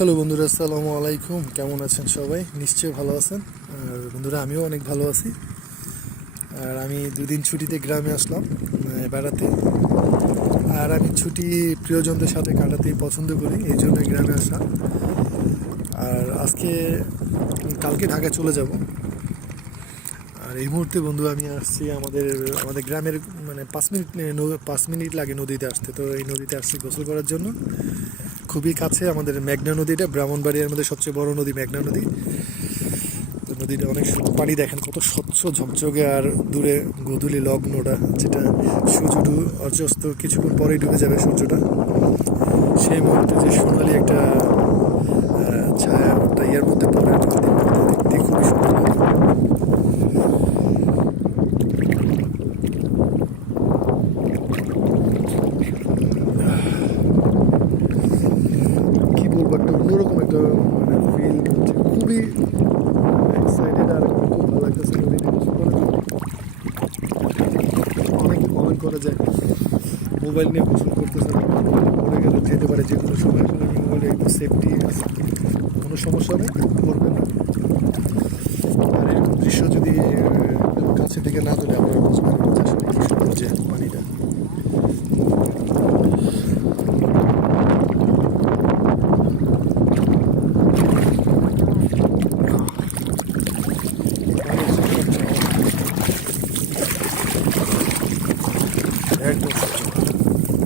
Hello বন্ধুরা, আসসালামু আলাইকুম। কেমন আছেন সবাই? নিশ্চয়ই ভালো আছেন। আর বন্ধুরা, আমিও অনেক ভালো আছি। আর আমি দুদিন ছুটিতে গ্রামে আসলাম বেড়াতে। আর আমি ছুটি প্রিয়জনদের সাথে কাটাতেই পছন্দ করি, এই জন্য গ্রামে আসা। আর আজকে, কালকে ঢাকা চলে যাব। আর এই মুহূর্তে বন্ধু, আমি আসছি আমাদের আমাদের গ্রামের মানে পাঁচ মিনিট পাঁচ মিনিট লাগে নদীতে আসতে। তো এই নদীতে আসছি গোসল করার জন্য। খুবই কাছে আমাদের মেঘনা নদীটা, ব্রাহ্মণবাড়িয়ার মধ্যে সবচেয়ে বড় নদী, মেঘনা নদী। তো নদীটা অনেক পানি দেখেন কত স্বচ্ছ ঝকঝকে আর দূরে গোধূলি লগ্নটা, যেটা সূর্য ডু- অর্চস্ত কিছুক্ষণ পরেই ডুবে যাবে সূর্যটা। সেই মুহূর্তে যে সোনালি একটা ছায়া একটা ইয়ের মধ্যে পড়ে নদী দেখতে খুবই সুন্দর লাগে। কি বলব একটা অন্যরকম একটা মানে ফিল হচ্ছে খুবই এক্সাইটেড আর খুব ভালো লাগতেছে। অনেক কমেন্ট করা যায় মোবাইল নিয়ে গোসল করতেছে না পড়ে গেলে যেতে পারে যে কোনো সময়। মোবাইলে একদম সেফটি আছে। কোনো সমস্যা নেই, করবে না। আর দৃশ্য যদি কাছে থেকে না তুলে কি সুন্দর যে পানিটা। Thank you.